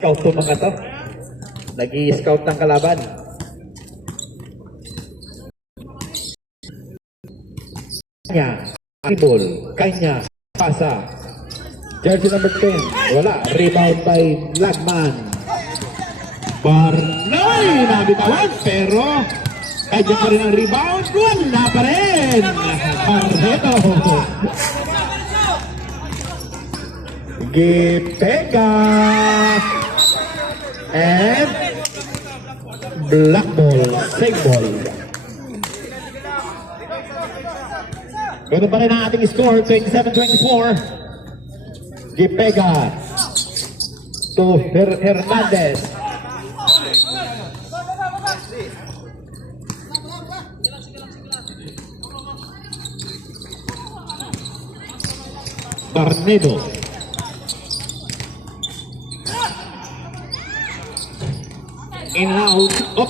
Scout to mga to. Nag-i-scout ng kalaban. Kanya, Ibol, Kanya, pasa. Jersey number 10, wala. Rebound by Lagman. Barnoy, nabitawan, pero kanya pa rin ang rebound. Wala pa rin. Barreto. Gipeka. And black ball, save ball. Ganun pa rin ang ating score, 27-24. Gipega to Hernandez. Barnedo. In and out. Up.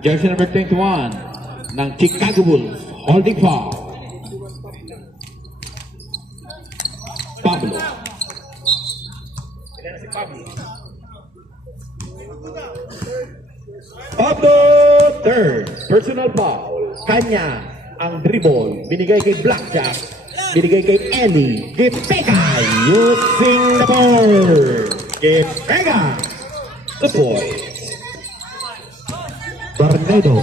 Jersey number 21 ng Chicago Bulls. Holding foul. Pablo. Pablo, third. Personal foul. Kanya ang dribble. Binigay kay Blackjack. Binigay kay Ellie. Gipeka using the board. Gipeka. The point. Barnedo.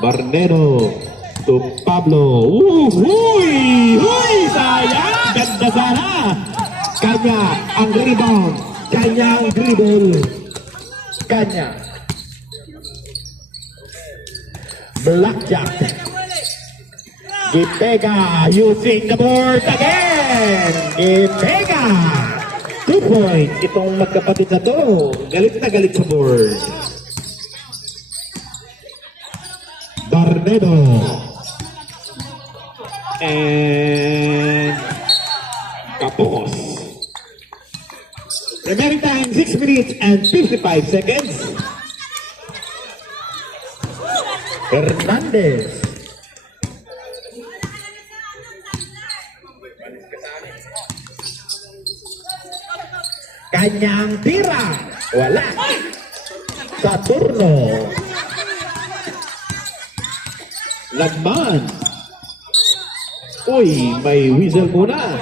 Barnedo to Pablo. Huy! Huy! Sayang! Ganda sana! Kanya ang rebound. Kanya ang dribble. Kanya. Blackjack. Gipega using the board again. Gipega. 2 point. Itong magkapatid na to. Galit na galit sa board. Barnedo. And Kapos. Remaining time 6 minutes and 55 seconds. Hernandez. Kanyang tira. Wala. Saturno. Lagman. Uy, may whistle muna.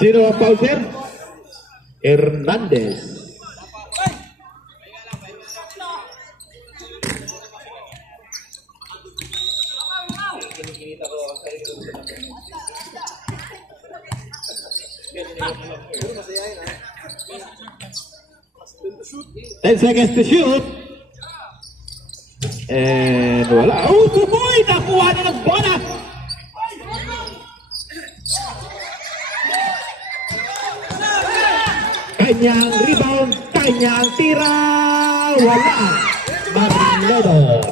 Sino ang pauser? Hernandez. Ten seconds to shoot. And wala. Oh, boy! Nakuha na ng bola! Kanyang rebound, kanyang tira, wala. Barnedo.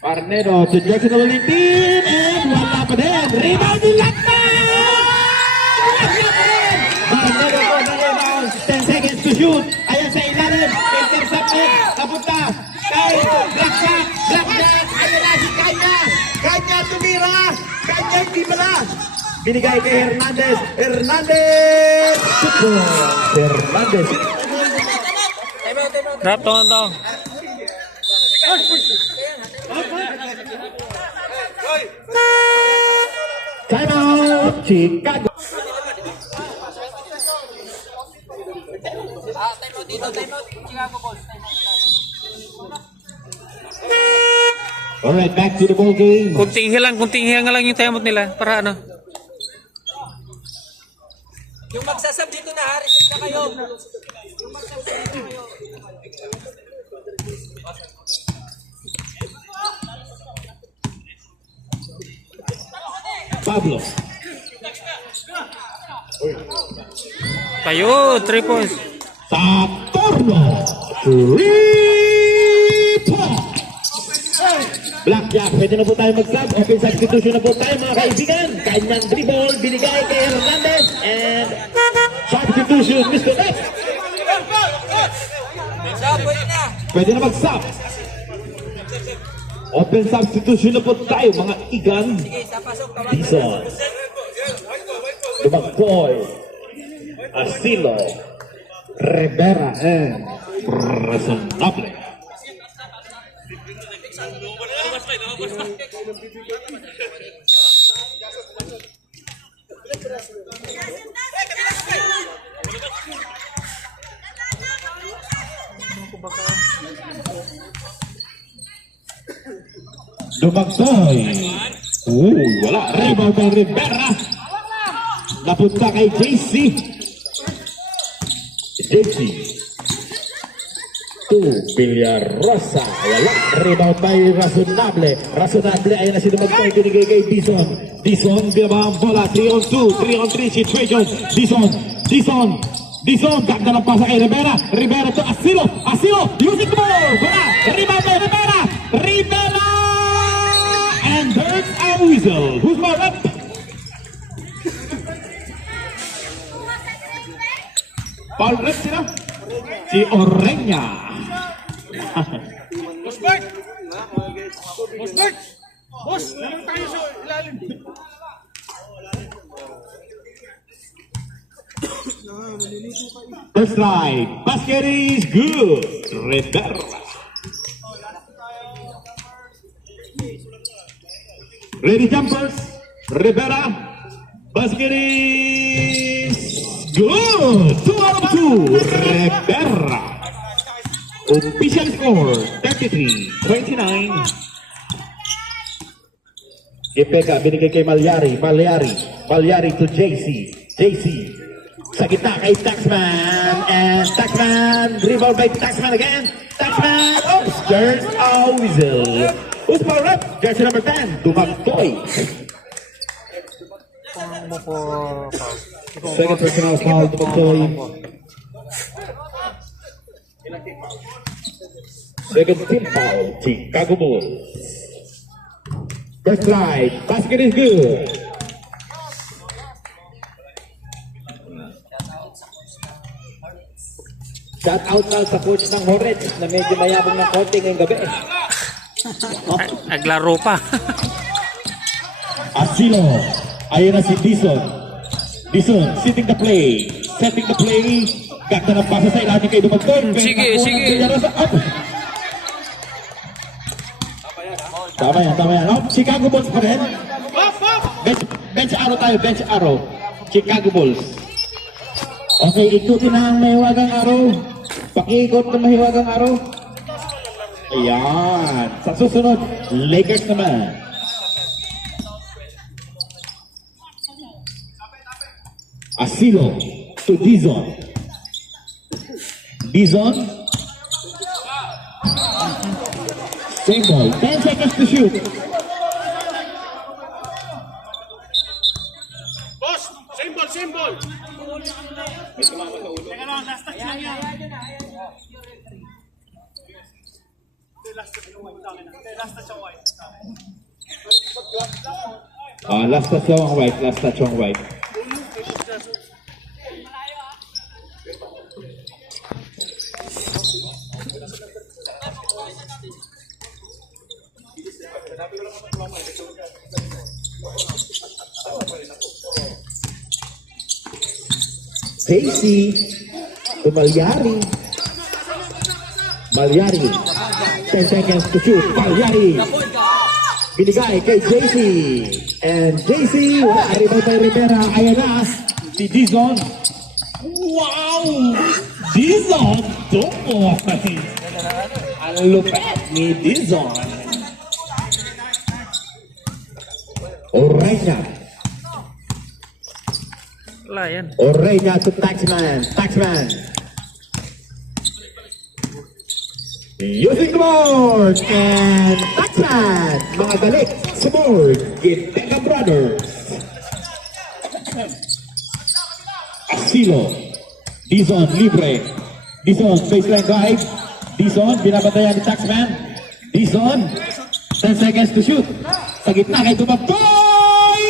Barnedo to Jackson Olympic and wala pa din. Rebound ni Lagman! Barnedo for the rebound. 10 seconds to shoot. Ayan sa ilalim. Intercept it. Napunta. Kay Blackjack. Blackjack. Ayan na si Kanya. Kanya tumira. Kanya hindi pala. Binigay kay Hernandez. Hernandez! Hernandez. Drop to. Time out! Chicago. Time out dito. Chicago Bulls. Alright, back to the ball game. Kunting hilang yung timeout nila para ano. Yung magsasab dito na, reset na kayo. Yung magsasab dito kayo. Pablo. Tayo, 3 points. Saturno. 3 points. Blackjack, pwede na po tayo mag-sub. Open substitution na po tayo mga kaibigan. Kanyang dribble, binigay kay Hernandez. And substitution, Mr. Beck. Pwede na. Pwede na mag-sub. Open substitution na po tayo, mga igan. Sige, sa pasok. Tawag Dizon. Dumagpoy. Asilo. Rivera and Razonable. Dumagpoy. Wala. Rebound ng Rivera. Napunta kay JC. JC. Villarosa. Wala. Rebound by Razonable. Razonable ay na si Dumagpoy. Binigay kay Dizon. Dizon, binaba ang bola. 3-on-2. 3-on-3 situation. Dizon. Ganda ng pasa kay Rivera. Rivera to Asilo. Using the ball. Wala. Rebound by Rivera. And there's a whistle. Who's more up? Paul Rep sila. Si Orenya. Boss, nalang tayo sa ilalim. First strike. Basket is good. Rivera. Ready jumpers. Rivera. Basket is good. 2 out of 2. Rivera. Official score 33-29. Ipeka binigay kay Malyari to JC sa gitna kay Taxman, and Taxman rebound by Taxman again. Taxman, oops, there's a whistle. Who's power up? Jersey number 10, Dumagpoy. Second personal foul, Dumagpoy. Second team foul, Chicago Bulls. First strike, basket is good. Shout out na sa coach ng Hornets na medyo mayabang ng konti ngayong gabi. Naglaro pa. Asilo, ayun na si Dizon, setting the play. Ganda ng pasa sa ilalim kay Dumagpoy. Sige. Tama yan. Oh, Chicago Bulls pa rin. Bench arrow. Chicago Bulls. Okay, ikutin na ang mahiwagang araw. Pakiikot ng mahiwagang araw. Ayan. Sa susunod, Lakers naman. Asilo to Dizon. Same ball. 10 seconds to shoot. Boss, same ball. Teka lang, last touch lang yan. Last touch yung white. Last touch yung white. Last touch yung white. Casey to Malyari. 10 seconds to shoot. Malyari. Binigay kay JC. And JC, wala. Rebound by Rivera. Ayan na. Si Dizon. Wow! Dizon. Tumoy. Ang lupet ni Dizon. Orenya to Taxman. Using the board. And Taxman. Mga balik. Smooth. Gitega Brothers. Asilo. Dizon libre. Dizon baseline drive. Dizon binabantayan ni Taxman. Dizon 10 seconds to shoot. Sa gitna kay Dumagpoy.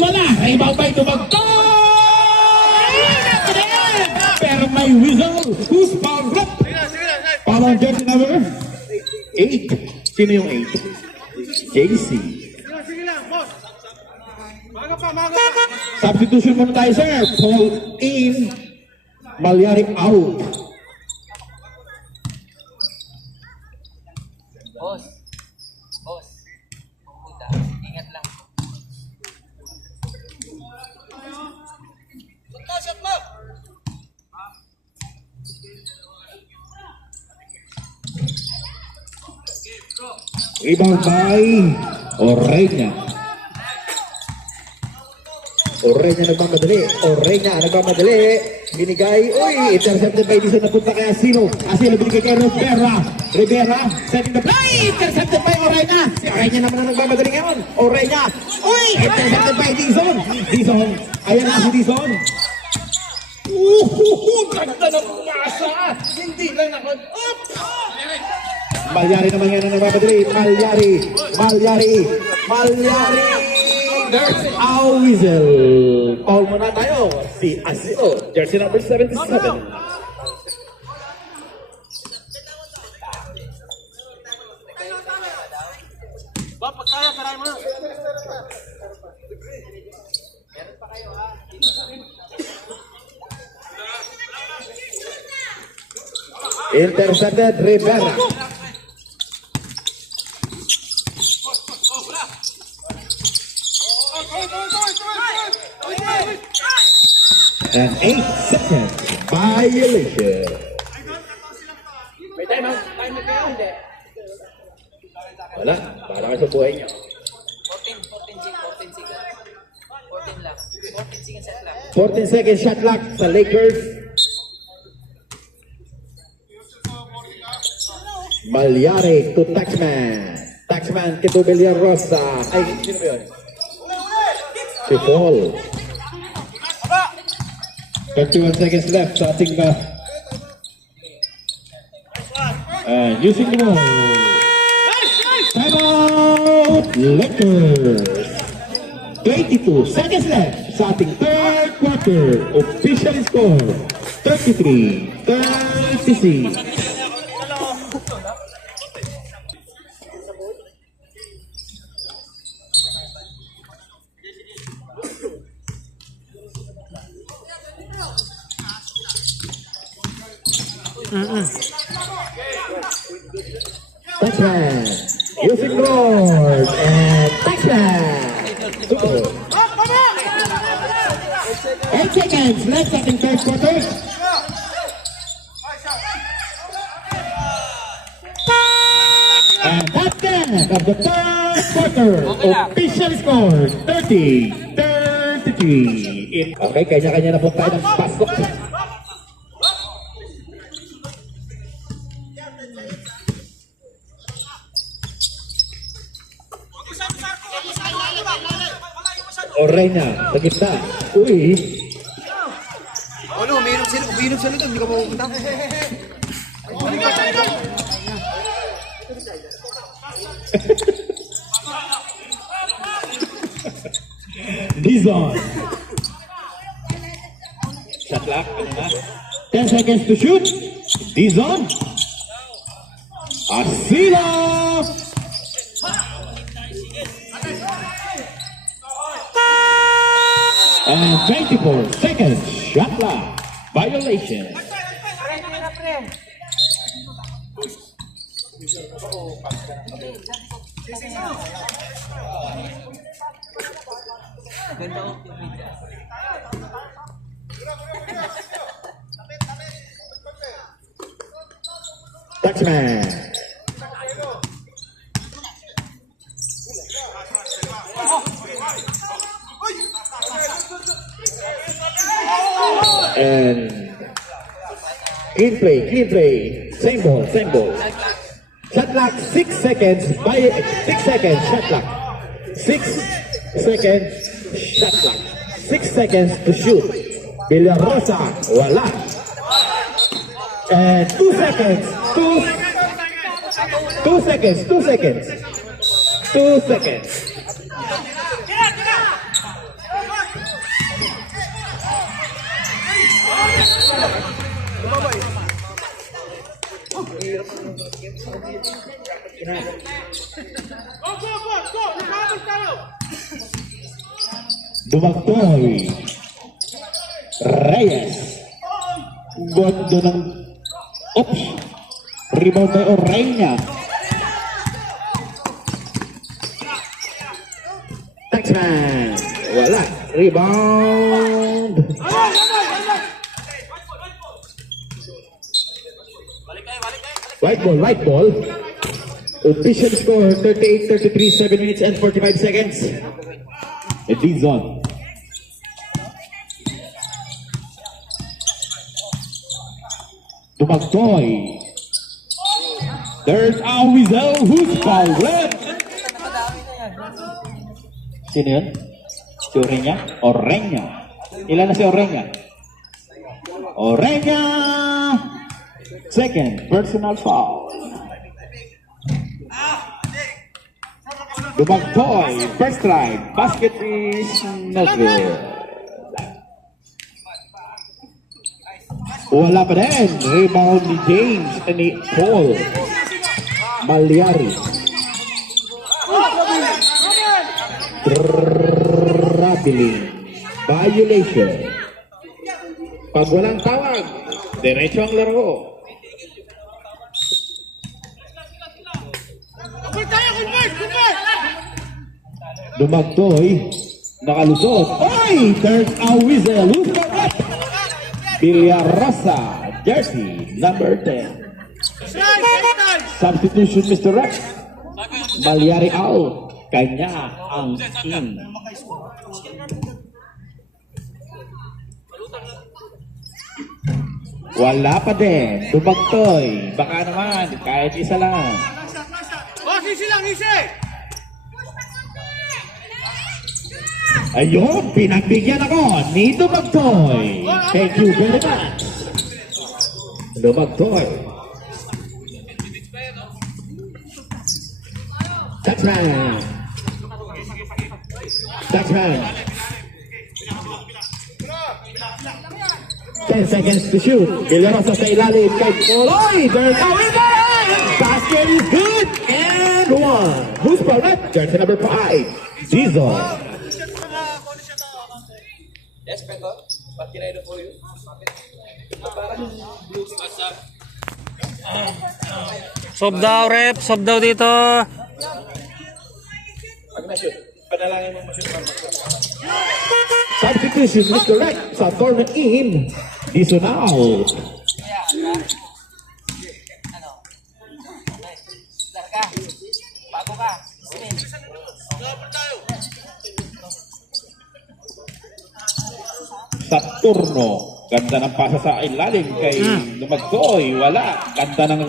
Wala. Rebound by Dumagpoy. Pero may whistle. Who's foul up? Foul on jersey number 8. Sino yung 8? JC. Sige lang, boss. Maga pa, maga. Substitution muna tayo, sir. Paul in. Malyari out. Boss. Boss. Pupunta. Ingat lang. Shot mo! Rebound by Orena. Orena nagmamadali. Binigay. Uy, intercepted by Dizon. Napunta kay Asilo. Asilo binigay kay Rivera. Setting the play. Intercepted by Orena. Si Orena naman ang nagmamadali ngayon. Orena. Uy, intercepted by Dizon. Ayan na si Dizon. Ganda ng pumasa. Hindi lang nakon. Malyari naman yan ang nagmamadali. Malyari. There's a whistle. Paul muna tayo. Si Asilo. Jersey number 77. Ba, pagkaya, taray mo na. Intercepted Rivera. And 8 seconds violation. May time out. Time out kayo, hindi. Wala, para ka sa buhay niyo. 14 seconds. 14 lang. 14 seconds set lang. 14 seconds shot clock sa Lakers. Malyari to Taxman. Taxman kito Villarosa. Ay, sino ba yun? Si Paul. 31 seconds left sa ating using the ball. Time out! Lakers. 22 seconds left sa ating third quarter. Official score 33-36. Taxman using board and Taxman. 8 seconds left sa ating third quarter. And that's the end of the third quarter. Official score 30-33. Okay, kanya-kanya na po tayo ng pasok. Orena, sa gitna. Uy. Ano, umiinom sila doon, hindi ka mapupunta. Dizon. Shot clock. 10 seconds to shoot. Dizon. Asilo. And 24 seconds. Shot clock. Violation. Ganda ko yung video. Taxman. And clean play. Same ball. Shot clock 6 seconds. 6 seconds. Shot clock. 6 seconds. Shot clock. 6 seconds to shoot. Villarosa, wala. And 2 seconds. 2 seconds. 2 seconds. 2 seconds. Go, go, go! Dumagtoy. Reyes. Gondo ng... Oops. Rebound by Orena. Taxman. Wala. Rebound. White ball. Official score 38-33, 7 minutes and 45 seconds. It leads on. Dumagtoy. There's a whistle. Who's fouled? Sino yun? Si Orena? Orena. Ilan na si Orena? Orena! Second, personal foul. Dumagtoy. First strike. Basket is no good. Wala pa din. Rebound ni James ni Paul Malyari. Traveling. Violation. Pag walang tawag, diretso ang laro. Dumagtoy. Nakalusot. Oy! There's a whistle. Who's correct? Villarosa, jersey number 10. Substitution, Mr. Rex. Malyari out. Kanya ang in. Wala pa din. Dumagtoy. Baka naman. Kahit isa lang. Ayun, pinagbigyan ako ni Dumagtoy. Thank you very much. Dumagtoy. Taxman. 10 seconds to shoot. Villarosa sa ilalim kay Poloy. There's a winner! Basket is good! And one. Who's correct? Jersey number 5. Zizo. Yes, Peto. What can I do for you? Sob daw, rep. Sob daw dito. Pag na-shoot, panalangin mo ma-shoot. Substitution, Mr. Rex. Sa tournament in. Diso now. Larga. Bago ka. Sa turno. Ganda ng pasa sa ilalim kay Dumagtoy. Wala. Ganda ng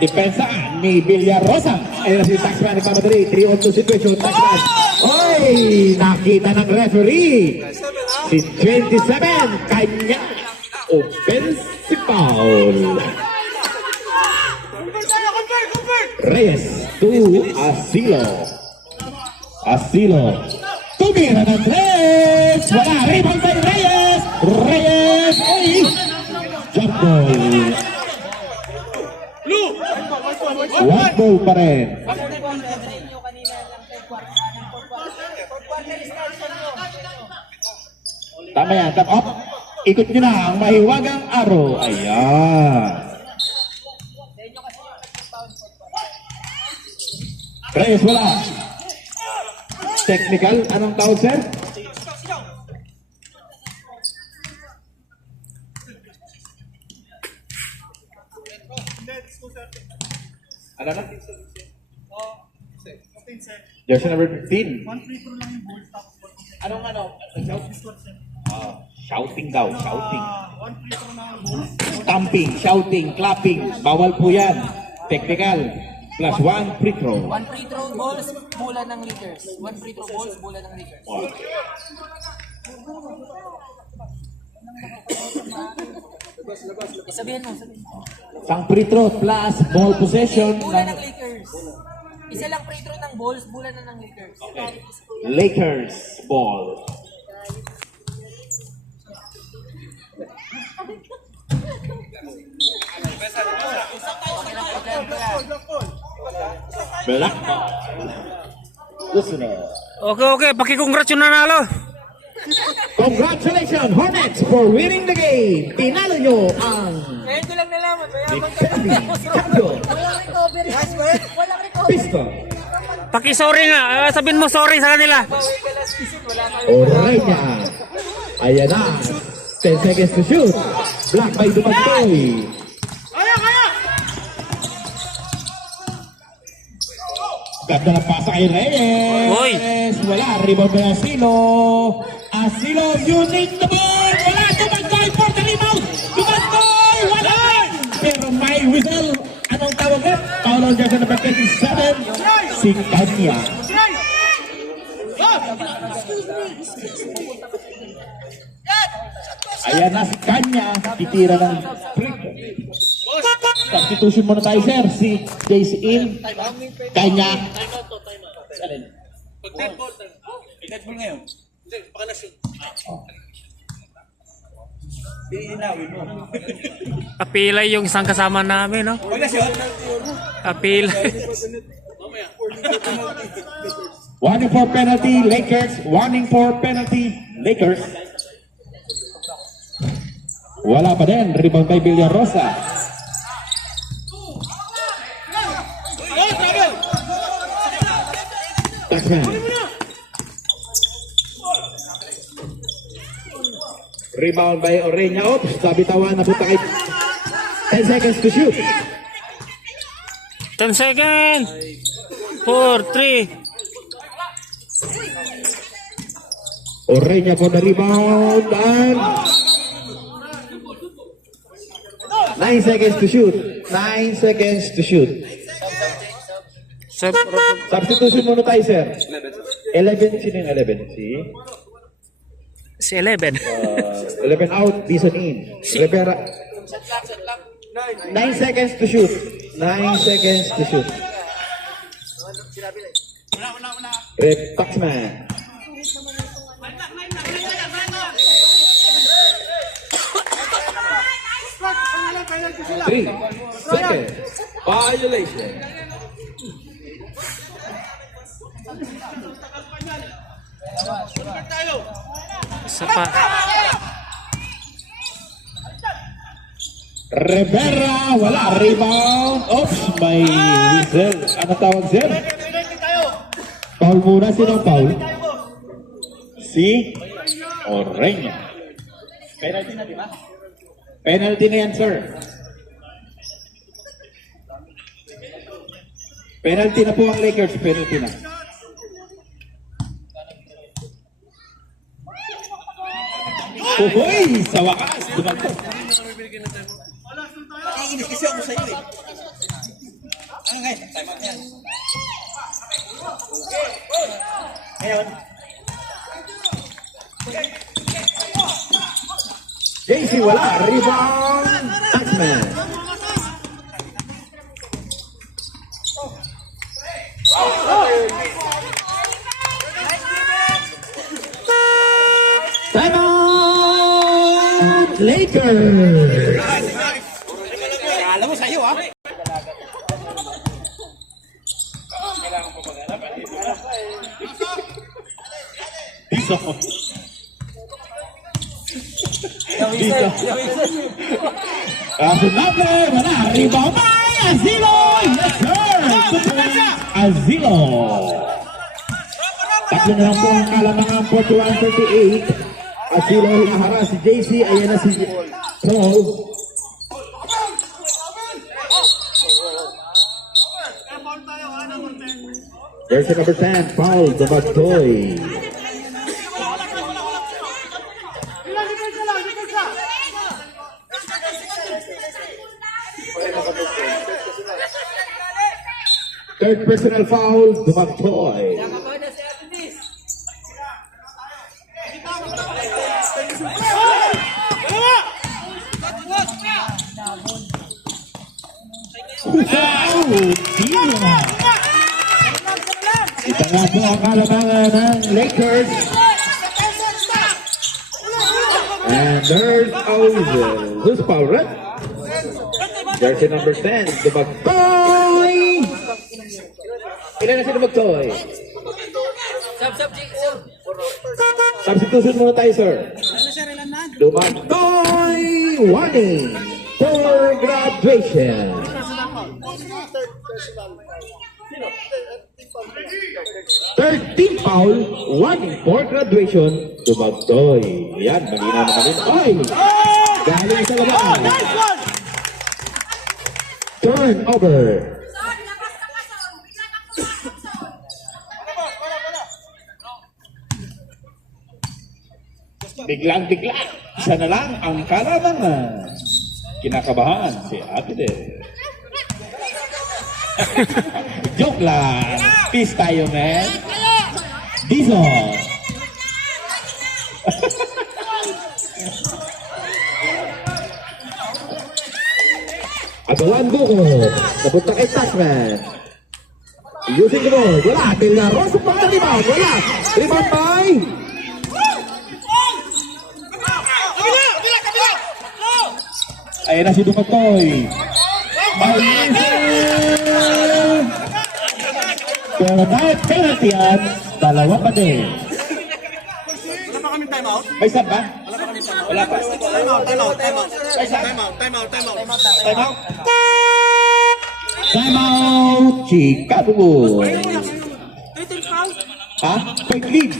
depensa ni Villarosa. Ayun na si Taxman nagmamadali. 3-on-2 situation. Taxman. Oy! Nakita ng referee. Si 27. Kanya. Offensive foul. Reyes to Asilo. Tumira ng tres. Wala. Rebound by Reyes. Ay! Jump ball. White ball pa rin. Tama yan. Tap up. Ikot nyo na ang mahiwagang araw. Ayan. Reyes, wala. Technical. Anong tawag, sir? Ano na? Jersey number 15. Anong? Shouting daw, shouting. Stamping, shouting, clapping. Bawal po yan. Technical. Plus 1 free throw. 1 free throw balls, bulan ng Lakers. 1 free throw balls, bulan ng Lakers. Okay. Sabihin mo. Isang free throw plus ball possession Bulan ng ng Lakers. Isa lang free throw ng balls, bulan na ng Lakers. Lakers ball. Black ball. Listener. Okay. Pakikongrats yung nanalo. Congratulations, Hornets, for winning the game. Pinalo nyo ang Eh, ito lang nalaman. Mayaman ka. champion Walang recovery. Walang recovery. Pistol. Paki-sorry nga. Sabihin mo sorry sa kanila. Bawal ka last season. Wala ka. Orenya. Ayan na. 10 seconds to shoot. Black by Dumagtoy. Ganda ng pasa kay Reyes. Hoy. Wala. Rebound by Asilo. Asilo using the ball. Wala. Dumagtoy for the rebound. Dumagtoy. Wala. Pero may whistle. Anong tawag na? Paulo Jackson number 27. Si Kanya. Ayan na si Kanya. Titira ng free. Substitution muna tayo, sir. Si JC In. Kanya. Netball ngayon. Hindi, baka na-shoot. Apilay yung isang kasama namin, no? Huwag na-shoot. Apilay. Warning for penalty, Lakers. Warning for penalty, Lakers. Wala pa din. Rebound by Villarosa. Touchman. Rebound by Orenya. Oops, tabi-tawan na punta kay 10 seconds to shoot. 10 seconds. 4, 3. Orenya for the rebound and 9 seconds to shoot. 9 seconds to shoot. Substitution muna tayo, sir. 11, sino yung 11? Si 11. 11 out, Bison in. Rivera. 9 seconds to shoot. 9 seconds to shoot. Red Taxman. Three seconds. Violation. Isa pa. Rivera, wala. Rebound. Oops, may whistle. Ano tawag, sir? Foul muna. Sino ang foul? Si Orenya. Penalty na, di ba? Penalty na yan, sir. Penalty na po ang Lakers. Penalty na. Uy! Sa wakas! Dumagto. Nakikinis kasi ako sa'yo eh. Ano ngayon? Time out yan. Ngayon. JC wala. Rebound. Taxman. Time out! Lakers! Alam mo sa'yo ah. Dito. Dito. Kaso number, wala. Rebound by Azilo! Yes, sir! Azilo! Tatlo na lang po ang kalamangan 41-38. Azilo hinaharang si JC. Ayan na si Paul. There's a number 10, Paul Dumagtoy. Third personal foul, Dumagtoy. Nakakabahan na si Ate Liz. Wow! Dila! Ito nga po ang kalamangan ng Lakers. And there's Ozil. Who's foul, right? Jersey number 10, Dumagtoy! Ilan na si Dumagtoy? Sub, Jake, sub. Substitution muna tayo, sir. Dumagdoy warning for graduation. 13 foul, warning for graduation. Dumagdoy. Yan, malinaw naman yun. Ay! Galing sa labas. Turnover. Biglang-bigla. Isa na lang ang kalamangan. Kinakabahan si Ate Del. Joke lang. Peace tayo, man. Dizon. Agawan buko. Napunta kay Tasman. Using the ball. Wala. Tilaro sa pagka-rebound. Wala. Rebound by... Ayan na si Dumagdoy. Malisin! Pero dahil penalty yan, dalawa pa din. Wala pa kaming time out? May sab ba? Wala pa. Time out. May sab? Time out. Time out? Time out! Chicago Bulls. Ha? Quick lead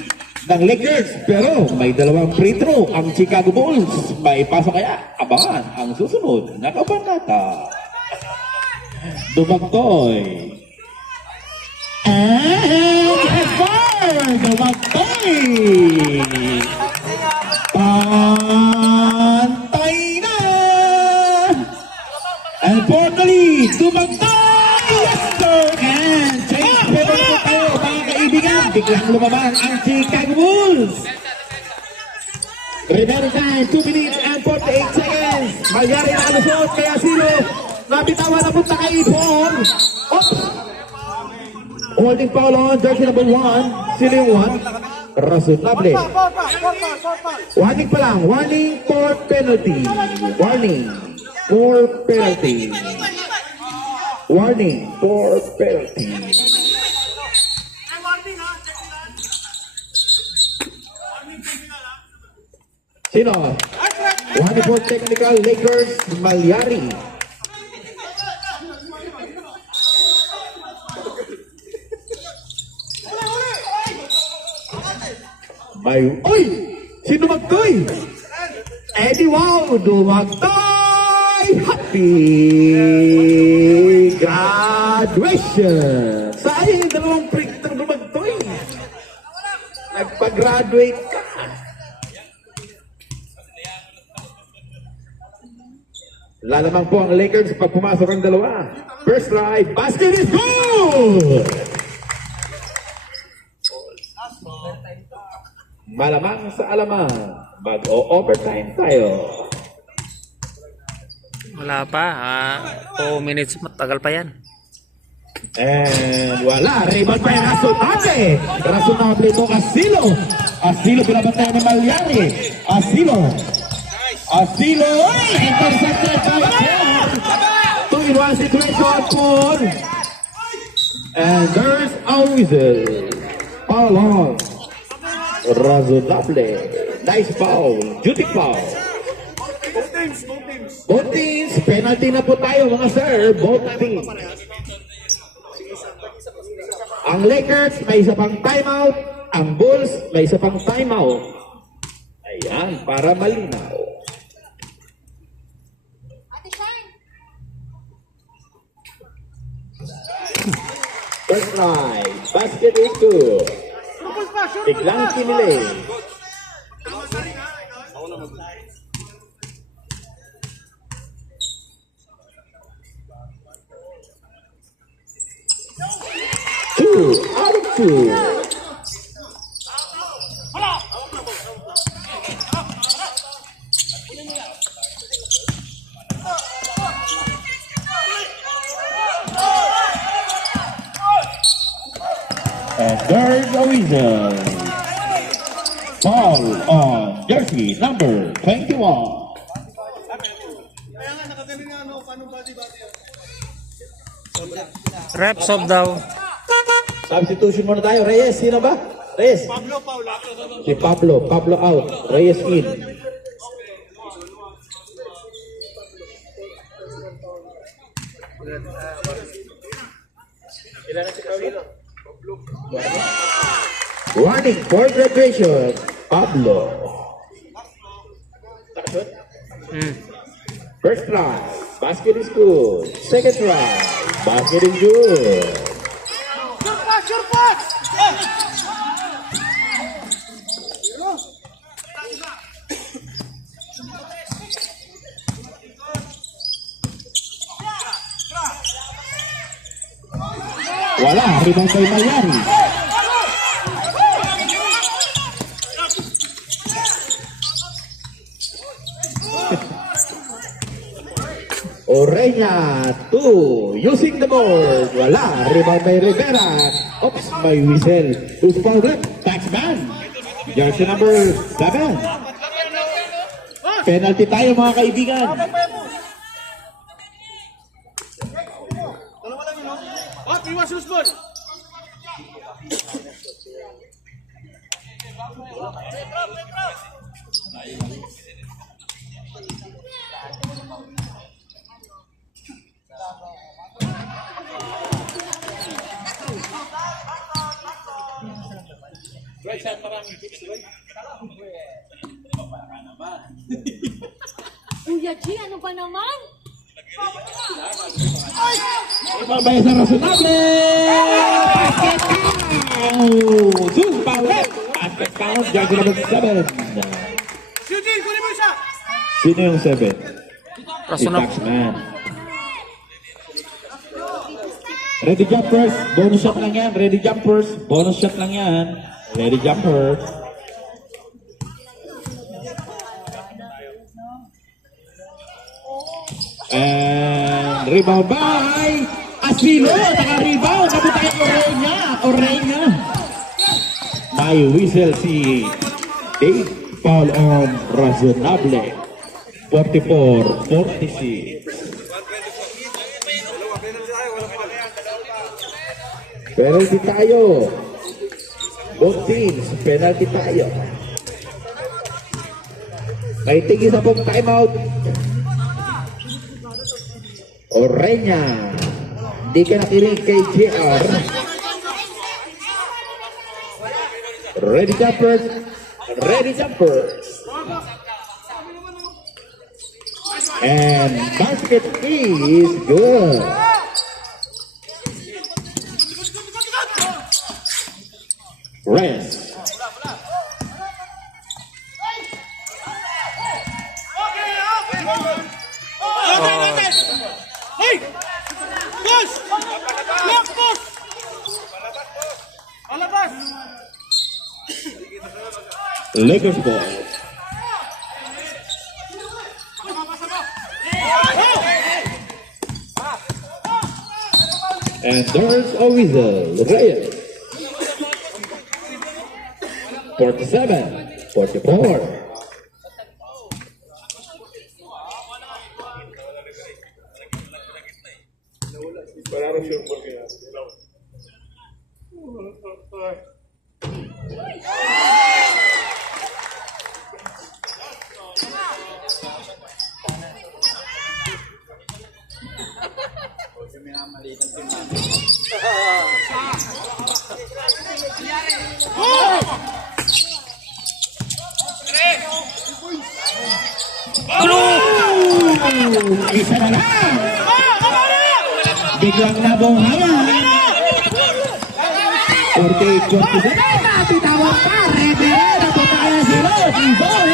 ng Lakers. Pero may dalawang free throw ang Chicago Bulls. May pasok kaya? Abangan ang susunod na kabanata. Dumagdoy. And fire! Dumagdoy! Pantay na! And for the lead, Dumagdoy! Yes, sir! And change pwede na tayo, mga kaibigan. Biglang lumabas ang Chicago Bulls. Remaining time, 2 minutes and 48 seconds. Magyari na alusot, kaya sino? Nabitawan na punta kay Ipon. Oops! Holding foul on jersey number 1. Sino yung 1? Razonable. Warning pa lang. Warning for penalty. Warning for penalty. Warning for penalty. Sino? Warning for technical Lakers Malyari. May... Uy! Sino Dumagdoy? Eddie Wow! Dumagdoy! Happy graduation! Sayang yung dalawang prick ng Dumagdoy. Nagpag-graduate ka. Lalamang po ang Lakers pag pumasok ang dalawa. First try, basket is good! Malamang sa alamang, mag-o-overtime tayo. Wala pa. 2 minutes. Matagal pa yan. And wala, rebound pa yung Razonable. Razonable ito, Asilo. Asilo, pinabantayan ni Malyari. Asilo. Asilo, intercepted by Paul. 2-in-1 situation for. And there's a whistle. Foul on. Razonable. Nice foul. Duty foul. Both teams. Penalty na po tayo mga sir. Both teams. Ang Lakers may isa pang timeout. Ang Bulls may isa pang timeout. Ayan, para malinaw. First try. Basket is good. Biglang kinilay. Two out of two. And there's a whistle. Foul on jersey number 21. Reps off daw. Substitution muna tayo. Reyes, sino ba? Reyes. Si Pablo out. Reyes in. Warning for graduation. Pablo. First try, basket is good. Second try, basket is good. Wala, rebound kay Mayari. Orenya, 2, using the board. Wala, rebound by Rivera. Oops, may whistle. Who's fouled it? Taxman. Jersey number 7. Penalty tayo mga kaibigan. Kuya G, ano ba naman? Mabaya sa rasunable! Basket count! Sus, bawet! Basket count, jersey number 7. Sino yung 7? Si Rasunab. Taxman. Ready jumpers, bonus shot lang yan. Ready jumpers, bonus shot lang yan. Ready jumpers. And rebound by Asilo. Naka-rebound. Nabutay Orenya. May whistle si Dave. Foul on Razonable. 44-46. Penalty tayo. Both teams, penalty tayo. May tigil sa pong timeout. Orenya. Di ka nakinig kay JR. Ready jumpers. Ready jumpers. And basket is good. Rest. Lakers ball. And there's a whistle. Reyes. 47-44. Isa na lang. Biglang nabunghayan. 48-47. Natitawag pa. Referee. Naputaya si Rod. Ibon.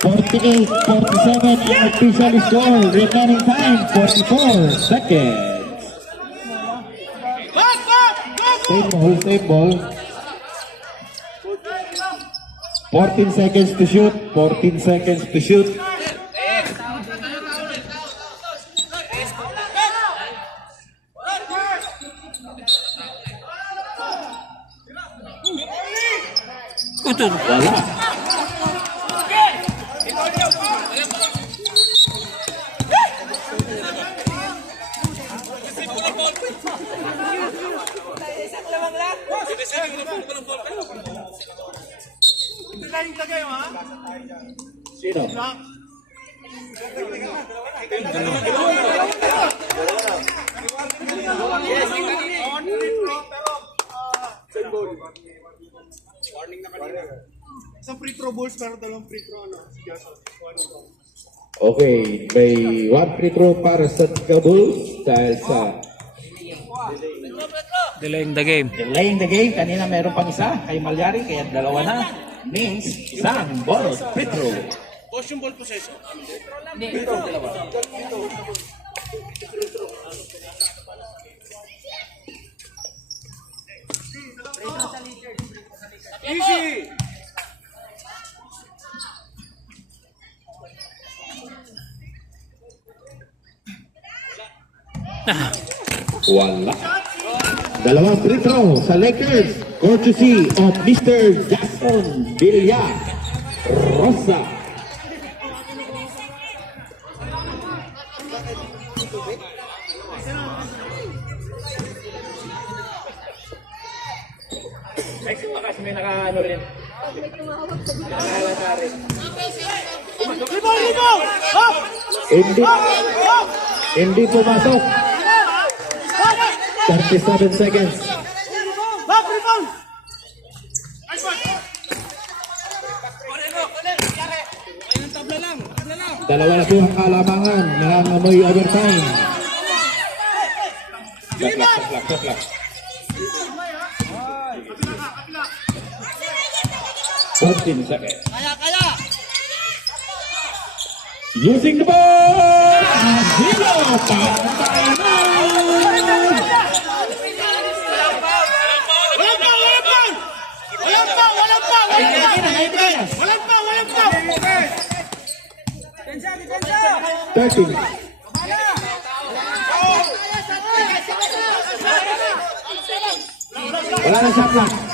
48-47 ang official score. Remaining time 44 seconds. Same ball. 14 seconds to shoot. 14 seconds to shoot. Wala. Sino? Isang free throw balls pero dalawang free throw si Jason. Okay, may 1 free throw para sa Chicago Bulls dahil sa Delaying the game. delaying the game. Kanina meron pang isa kay Malyari, kaya dalawa na. Means isang bonus free throw. Boss yung ball possession. Easy! Wala. Dalawang free throw sa Lakers. Courtesy of Mr. Jason Villa Rosa. Ay, sumakas may nakaano rin. Hindi pumasok. 37 seconds. Dalawa na po ang kalamangan. Nangangamoy overtime. Plak. 14 seconds. Using the ball! Zero! Pantay na! Thirteen. Wala na shot clock.